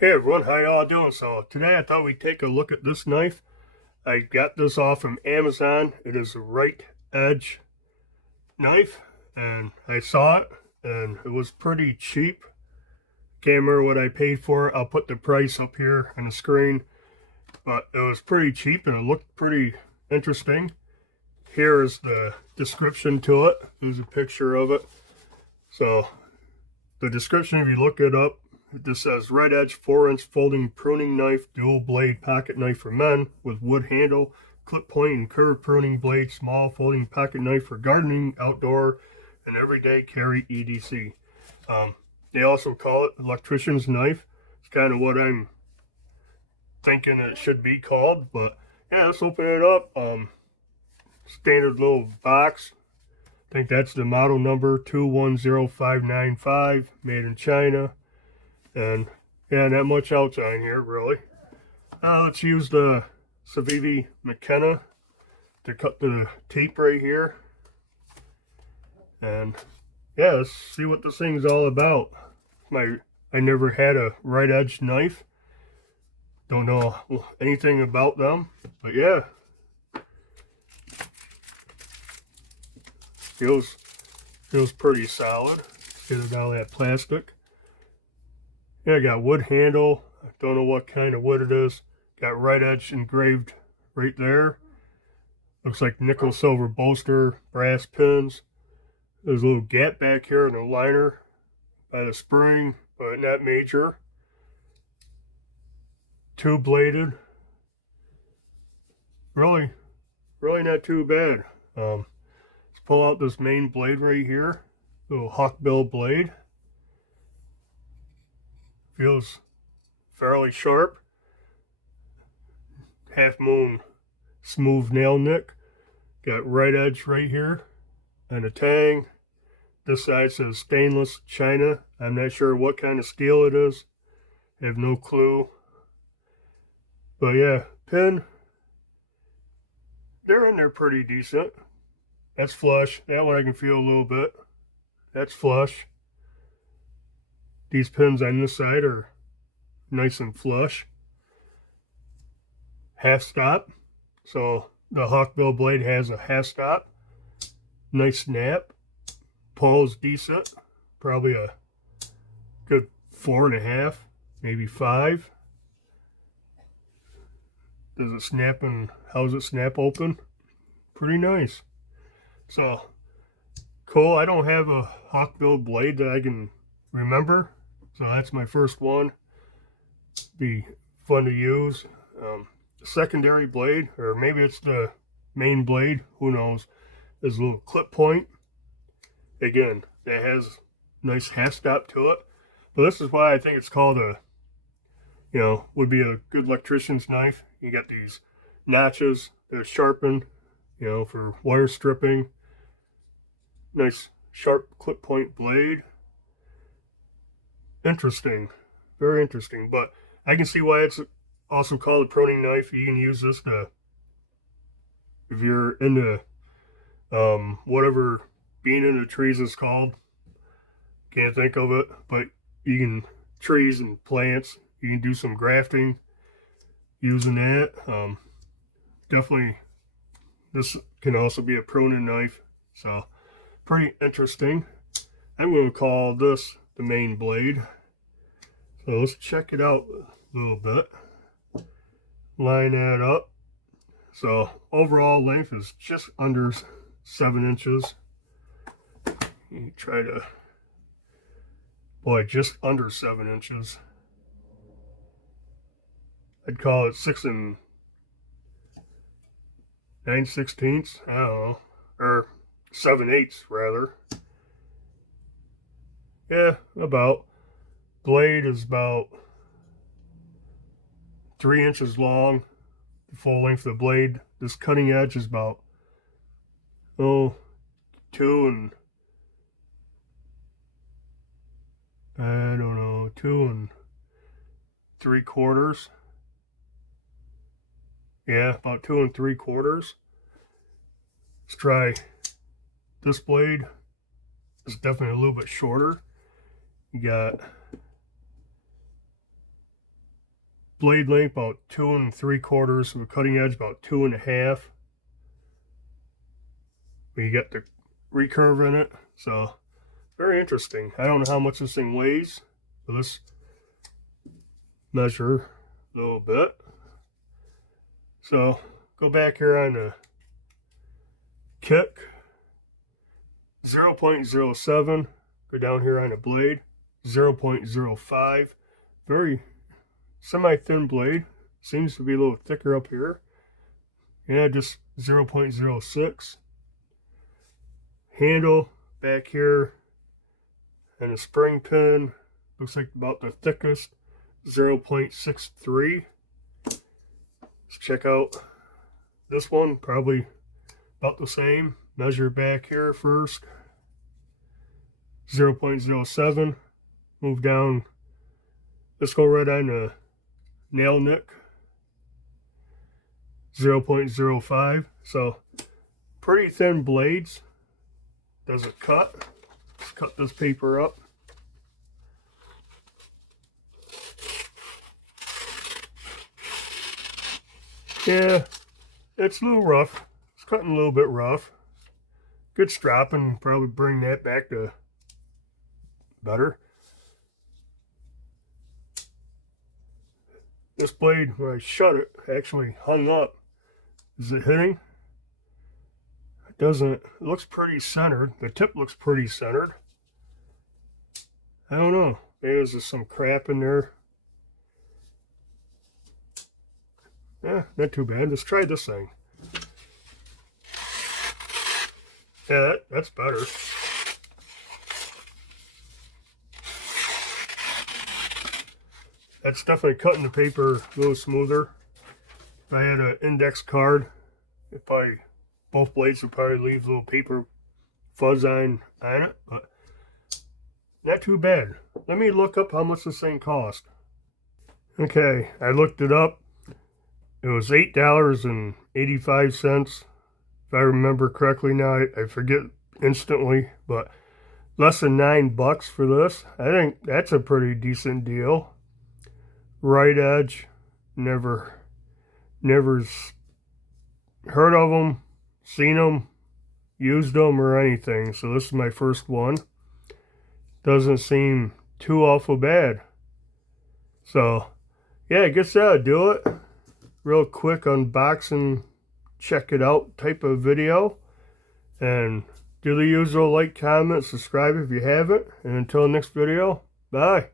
Hey everyone, how y'all doing? So today I thought we'd take a look at this knife. I got this off from Amazon. It is a Rite Edge knife, and I saw it, and it was pretty cheap. Can't remember what I paid for it. I'll put the price up here on the screen, but it was pretty cheap and it looked pretty interesting. Here is the description to it. There's a picture of it. So the description, if you look it up, it just says Rite Edge 4-inch folding pruning knife, dual blade pocket knife for men with wood handle, clip point and curved pruning blade, small folding pocket knife for gardening, outdoor, and everyday carry EDC. They also call it electrician's knife. It's kind of what I'm thinking it should be called, but yeah, let's open it up. Standard little box. I think that's the model number 210595, made in China. And yeah, not much else on here really. Let's use the Civivi McKenna to cut the tape right here. And yeah, let's see what this thing's all about. I never had a Rite Edge knife. Don't know anything about them, but yeah. Feels pretty solid. Let's get it out of that plastic. Yeah, I got wood handle. I don't know what kind of wood it is. Got Rite Edge engraved right there. Looks like nickel silver bolster, brass pins. There's a little gap back here in the liner by the spring, but not major. Two bladed. Really not too bad. Let's pull out this main blade right here. Little hawkbill blade. Feels fairly sharp. Half moon smooth nail nick. Got Rite Edge right here and a tang. This side says stainless China. I'm not sure what kind of steel it is. I have no clue. But yeah, pin. They're in there pretty decent. That's flush. That one I can feel a little bit. That's flush. These pins on this side are nice and flush. Half stop. So the hawkbill blade has a half stop. Nice snap. Pull is decent. Probably a good 4.5, maybe 5. Does it snap and how's it snap open? Pretty nice. So cool. I don't have a hawkbill blade that I can remember. So that's my first one. Be fun to use. The secondary blade, or maybe it's the main blade, who knows, is a little clip point. Again, that has nice half stop to it. But this is why I think it's called would be a good electrician's knife. You got these notches that are sharpened, for wire stripping. Nice sharp clip point blade. Interesting, very interesting. But I can see why it's also called a pruning knife. You can use this if you're into whatever being in the trees is called. Can't think of it, but you can trees and plants. You can do some grafting using that. Definitely, this can also be a pruning knife. So pretty interesting. I'm going to call this the main blade. So let's check it out a little bit. Line that up. So overall length is just under 7 inches. You try to, just under 7 inches. I'd call it 6 9/16. I don't know, or 7/8 rather. Yeah, about. Blade is about 3 inches long, the full length of the blade. This cutting edge is about 2 3/4. Yeah, about 2 3/4. Let's try this blade. It's definitely a little bit shorter. You got blade length about 2 3/4, with cutting edge about 2.5. You get the recurve in it, so very interesting. I don't know how much this thing weighs, but let's measure a little bit. So go back here on the kick, 0.07. Go down here on the blade, 0.05. Very semi-thin blade. Seems to be a little thicker up here. Yeah, just 0.06. Handle back here, and a spring pin. Looks like about the thickest, 0.63. Let's check out this one, probably about the same. Measure back here first, 0.07. Move down. Let's go right on the nail nick, 0.05. So pretty thin blades. Does it cut? Let's cut this paper up. Yeah, it's a little rough. It's cutting a little bit rough. Good stropping, probably bring that back to better. This blade, when I shut it, actually hung up. Is it hitting? It doesn't. It looks pretty centered. The tip looks pretty centered. I don't know. Maybe there's just some crap in there. Yeah, not too bad. Let's try this thing. Yeah, that's better. That's definitely cutting the paper a little smoother. If I had an index card, both blades would probably leave a little paper fuzz on it, but not too bad. Let me look up how much this thing cost. Okay, I looked it up. It was $8.85. If I remember correctly now, I forget instantly, but less than $9 for this. I think that's a pretty decent deal. Rite Edge, never heard of them, seen them, used them or anything. So this is my first one. Doesn't seem too awful bad. So yeah, I guess that'll do it. Real quick unboxing, check it out type of video. And do the usual like, comment, subscribe if you haven't. And until next video, bye.